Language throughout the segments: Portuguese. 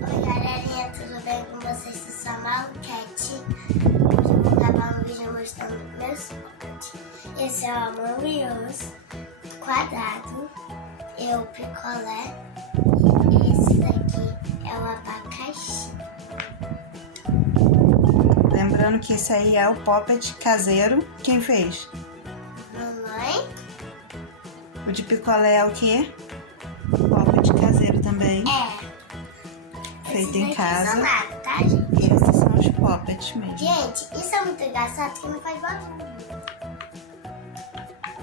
Oi galerinha, tudo bem com vocês? Eu sou a Maluquete. Hoje eu vou gravar um vídeo mostrando meus potes. Esse é o meus, quadrado, o picolé e esse daqui é o abacaxi. Lembrando que esse aí é o poppet caseiro. Quem fez? Mamãe. O de picolé é o quê? Poppet caseiro também. É. Feito em casa. São nada, tá, gente? E esses são os poppets mesmo. Gente, isso é muito engraçado porque não faz barulho.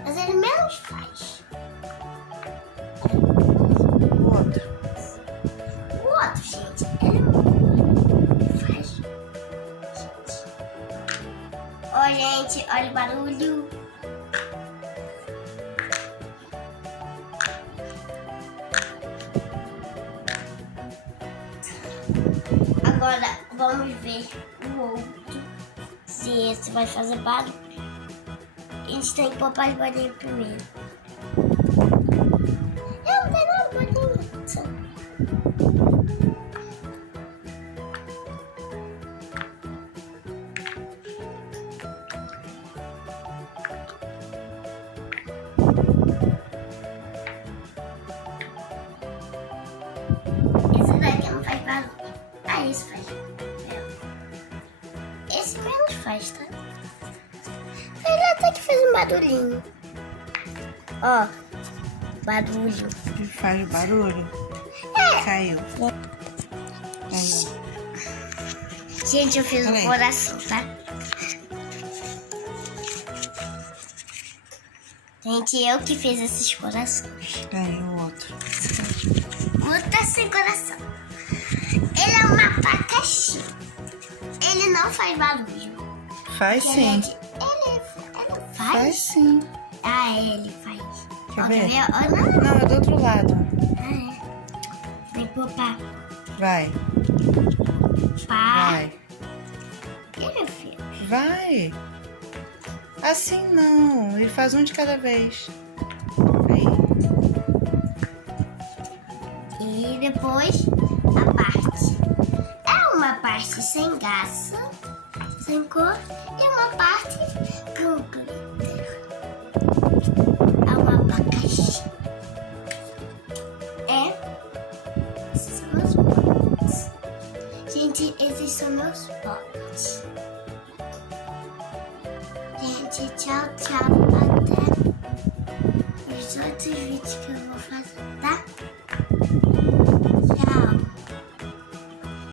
Mas ele menos faz. O outro. O outro, gente, ele não faz. Gente. Ó, gente, olha o barulho. Agora vamos ver o outro, se esse vai fazer barulho. A gente tem que poupar as bolinhas primeiro. Eu não tenho nada bolinha. Esse daqui não faz barulho. Ah, esse faz. Esse menos faz, tá? Ele até que fez um barulhinho. Ó, barulho. Ele faz barulho. Caiu. Caiu. Gente, eu fiz um coração, tá? Gente, eu que fiz esses corações. Caiu o outro. Luta sem coração. Ele é um abacaxi. Ele não faz barulho. Faz sim. Ele faz? Faz sim. Ah, ele faz. Quer Ó, ver? Ó, não. Não, é do outro lado. Ah, é. Vem pro pá. Vai. Pá. Vai. Ele fez. Vai. Assim não. Ele faz um de cada vez. Aí. E depois a parte. É uma parte sem graça, sem cor, e uma parte com glitter. É um abacaxi. Esses são meus potes. Gente, esses são meus potes. Gente, tchau, tchau. Até os outros vídeos que eu vou fazer, tá?